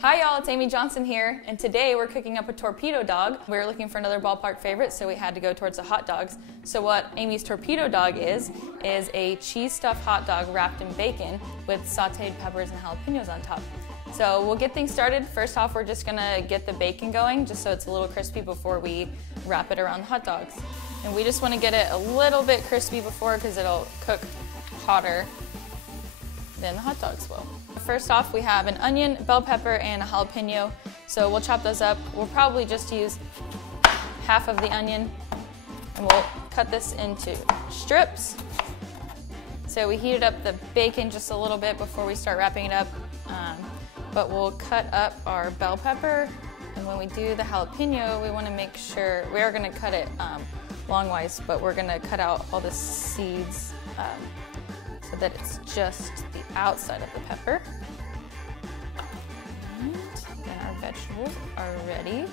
Hi y'all, it's Amy Johnson here, and today we're cooking up a torpedo dog. We were looking for another ballpark favorite, so we had to go towards the hot dogs. So what Amy's torpedo dog is a cheese stuffed hot dog wrapped in bacon with sauteed peppers and jalapeños on top. So we'll get things started. First off, we're just gonna get the bacon going, just so it's a little crispy before we wrap it around the hot dogs. And we just wanna get it a little bit crispy before, because it'll cook hotter than the hot dogs will. First off, we have an onion, bell pepper, and a jalapeno. So we'll chop those up. We'll probably just use half of the onion, and we'll cut this into strips. So we heated up the bacon just a little bit before we start wrapping it up. But we'll cut up our bell pepper, and when we do the jalapeno, we want to make sure, we are going to cut it longwise, but we're going to cut out all the seeds so that it's just the outside of the pepper. And then our vegetables are ready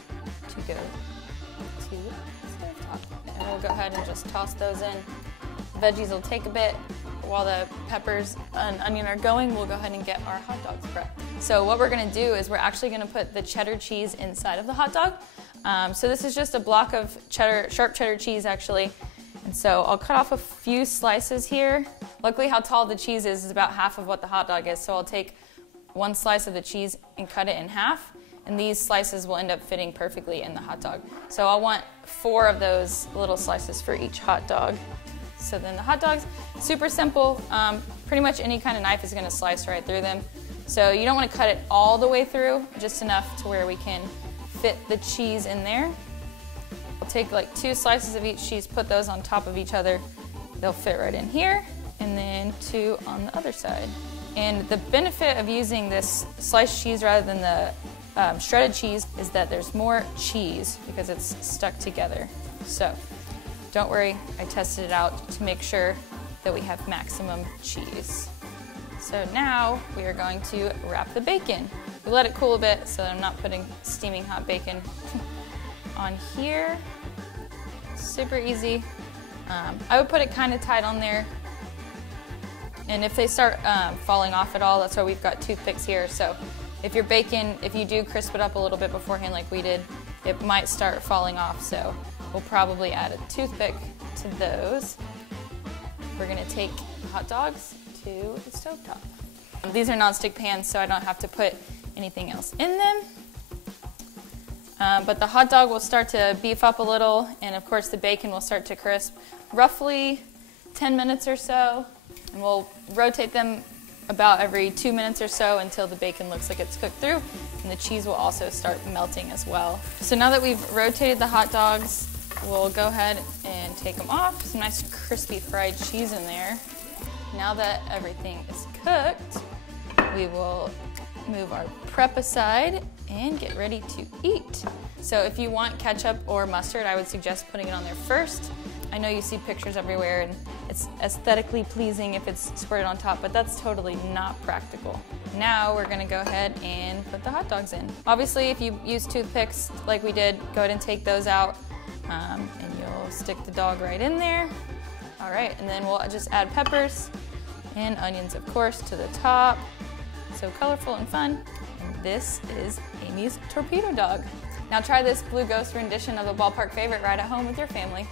to go to the stovetop. And we'll go ahead and just toss those in. The veggies will take a bit. While the peppers and onion are going, we'll go ahead and get our hot dogs prepped. So what we're gonna do is we're actually gonna put the cheddar cheese inside of the hot dog. So this is just a block of cheddar, sharp cheddar cheese actually. And so I'll cut off a few slices here. Luckily how tall the cheese is about half of what the hot dog is. So I'll take one slice of the cheese and cut it in half. And these slices will end up fitting perfectly in the hot dog. So I want 4 of those little slices for each hot dog. So then the hot dogs, super simple. Pretty much any kind of knife is gonna slice right through them. So you don't wanna cut it all the way through, just enough to where we can fit the cheese in there. I'll take like 2 slices of each cheese, put those on top of each other. They'll fit right in here, and then 2 on the other side. And the benefit of using this sliced cheese rather than the shredded cheese is that there's more cheese because it's stuck together. So don't worry, I tested it out to make sure that we have maximum cheese. So now we are going to wrap the bacon. We let it cool a bit so that I'm not putting steaming hot bacon on here. Super easy. I would put it kind of tight on there. And if they start falling off at all, that's why we've got toothpicks here. So if your bacon, if you do crisp it up a little bit beforehand like we did, it might start falling off. So we'll probably add a toothpick to those. We're gonna take the hot dogs to the stovetop. These are nonstick pans, so I don't have to put anything else in them. But the hot dog will start to beef up a little, and of course the bacon will start to crisp. Roughly 10 minutes or so, and we'll rotate them about every 2 minutes or so until the bacon looks like it's cooked through, and the cheese will also start melting as well. So now that we've rotated the hot dogs, we'll go ahead and take them off. Some nice crispy fried cheese in there. Now that everything is cooked, we will move our prep aside and get ready to eat. So if you want ketchup or mustard, I would suggest putting it on there first. I know you see pictures everywhere and it's aesthetically pleasing if it's squirted on top, but that's totally not practical. Now we're gonna go ahead and put the hot dogs in. Obviously, if you use toothpicks like we did, go ahead and take those out and you'll stick the dog right in there. All right, and then we'll just add peppers and onions, of course, to the top. So colorful and fun. And this is Amy's torpedo dog. Now try this Blue Ghost rendition of a ballpark favorite right at home with your family.